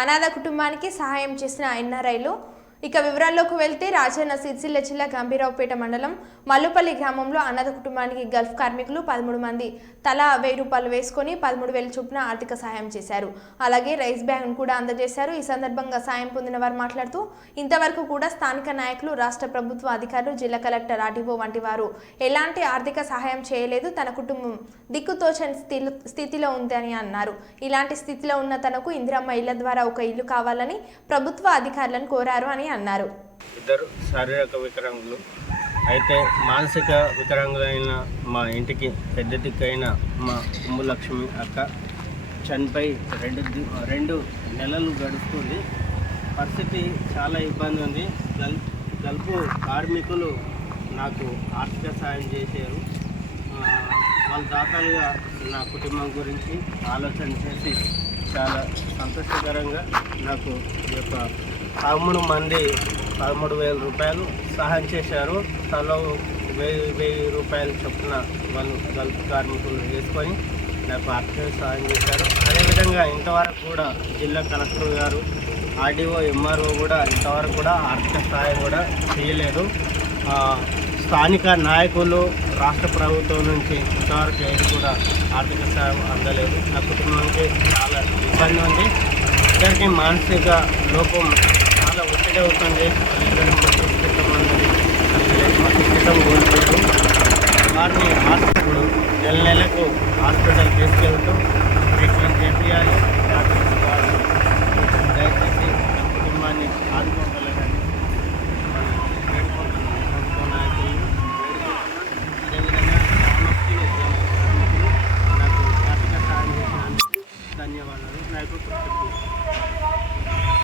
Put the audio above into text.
అనాథ కుటుంబానికి సహాయం చేసిన ఎన్ఆర్ఐలు. ఇక వివరాల్లోకి వెళ్తే రాజన్న సిరిసిల్ల జిల్లా గంభీరావుపేట మండలం మల్లుపల్లి గ్రామంలో అనాథ కుటుంబానికి గల్ఫ్ కార్మికులు 13 మంది తలా 1000 రూపాయలు వేసుకొని 13,000 చొప్పున ఆర్థిక సహాయం చేశారు. అలాగే రైస్ బ్యాగ్ కూడా అందజేశారు. ఈ సందర్భంగా సాయం పొందిన వారు మాట్లాడుతూ ఇంతవరకు కూడా స్థానిక నాయకులు, రాష్ట్ర ప్రభుత్వ అధికారులు, జిల్లా కలెక్టర్, ఆర్డీఓ వంటి వారు ఎలాంటి ఆర్థిక సహాయం చేయలేదు. తన కుటుంబం దిక్కుతోచని స్థితిలో ఉందని అన్నారు. ఇలాంటి స్థితిలో ఉన్న తనకు ఇందిరమ్మ ఇళ్ల ద్వారా ఒక ఇల్లు కావాలని ప్రభుత్వ అధికారులను కోరారు అని అన్నారు. ఇద్దరు శారీరక వికలాంగులు అయితే మానసిక వికలాంగులైన మా ఇంటికి పెద్ద దిక్కైన మా లక్ష్మి అక్క చనిపోయి రెండు నెలలు గడుస్తుంది. పరిస్థితి చాలా ఇబ్బంది ఉంది. గల్ఫ్ కార్మికులు నాకు ఆర్థిక సాయం చేశారు. వాళ్ళ దాతలుగా నా కుటుంబం గురించి ఆలోచన చేసి చాలా సంతోషకరంగా నాకు ఈ యొక్క 13 మంది 13,000 రూపాయలు సహాయం చేశారు. తలో 1000 రూపాయలు చొప్పున వాళ్ళు గల్ఫ్ కార్మికులు వేసుకొని నాకు ఆర్థిక సహాయం చేశారు. అదేవిధంగా ఇంతవరకు కూడా జిల్లా కలెక్టర్ గారు, ఆర్డీఓ, ఎంఆర్ఓ కూడా ఇంతవరకు కూడా ఆర్థిక సహాయం కూడా చేయలేదు. స్థానిక నాయకులు, రాష్ట్ర ప్రభుత్వం నుంచి ఇంతవరకు ఏది కూడా ఆర్థిక సహాయం అందలేదు. నా కుటుంబానికి చాలా ఇబ్బంది ఉంది. ఇద్దరికి మానసిక లోపం చాలా ఒత్తిడి అవుతుంది. మస్తిష్కం కోల్పోయారు. వారిని హాస్పిటల్ నెలకు హాస్పిటల్ తీసుకెళ్తూ ట్రీట్మెంట్ చేయాలి.